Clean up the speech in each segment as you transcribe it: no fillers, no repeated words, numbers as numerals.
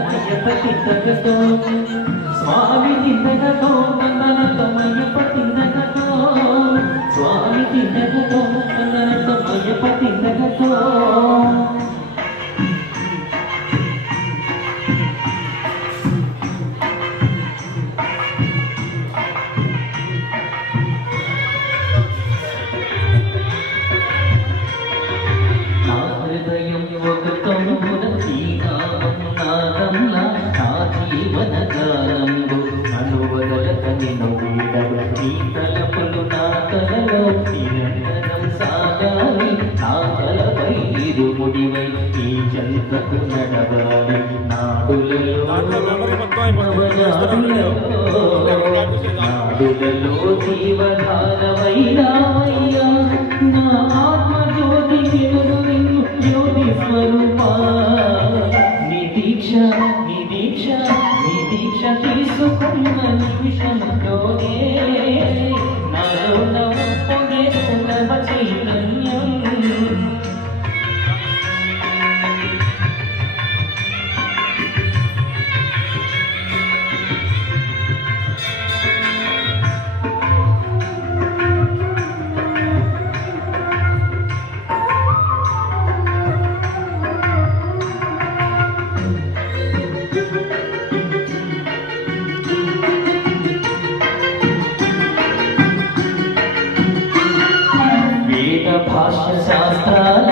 తమయపతి తగతో స్వామి తిందగతో నందన తమయపతి తగతో స్వామి తిందగతో నందన తమయపతి తగతో జీవనకాలంలో అనువదలకని నవ్వుడవు నీ తలపులు నా తలలో నిరంతరం సాగాలి నా తలపై ఇరుముడివై ఈ జంతకు నడవాలి నాడులలో జీవధారమైనామయ్యా నా ఆత్మజ్యోతి వెలుగు నిన్ను జ్యోతి స్వరూపా నీ దీక్ష తీసుకున్న నిమిషంలోనే నాలో నవ్వుకునే నవ చైతన్యం భాష్య శాస్త్రాల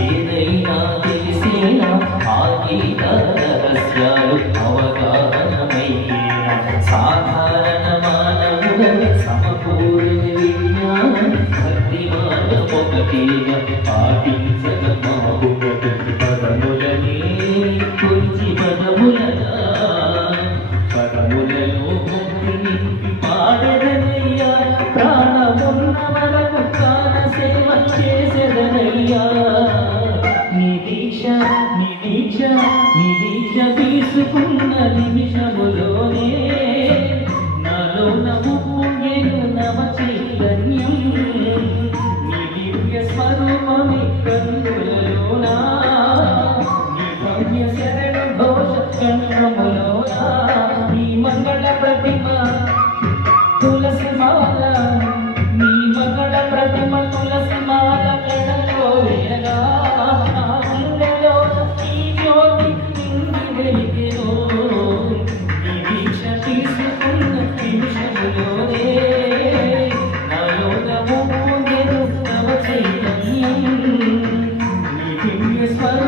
ఏదైనా తెలిసేనా ఆ గీత రహస్యాలు అవగాహనమయ్యేనా సాధారణ మానవుల సమపూర్ణ విజ్ఞానం భక్తి మార్గమొకటేగా పాటించక మాబుగటి పదములనే కొంచి పదములలో భక్తి నింపి పాడదనయ్యా ప్రాణమున్న వరకు సేవ చేసేదనయ్యా నీ దీక్ష తీసుకున్న నిమిషములోనే నాలో నవ్వుగేను నవ చైతన్యం నీ దివ్య స్వరూపమి కన్నులలోనా నీ భవ్య శరణ ఘోష కంఠములోనా నీ మంగళ ప్రతిమ తులసి మాల నీ మంగళ ప్రతిమ తులసి మాల కడలో వేయగా అందలో ఈ జ్యోతి నిండి వెలిగెను నీ దీక్ష తీసుకున్న నిమిషములోనే నాలో నవ్వుగెను నవ చైతన్యం నీ దివ్య స్వరూపం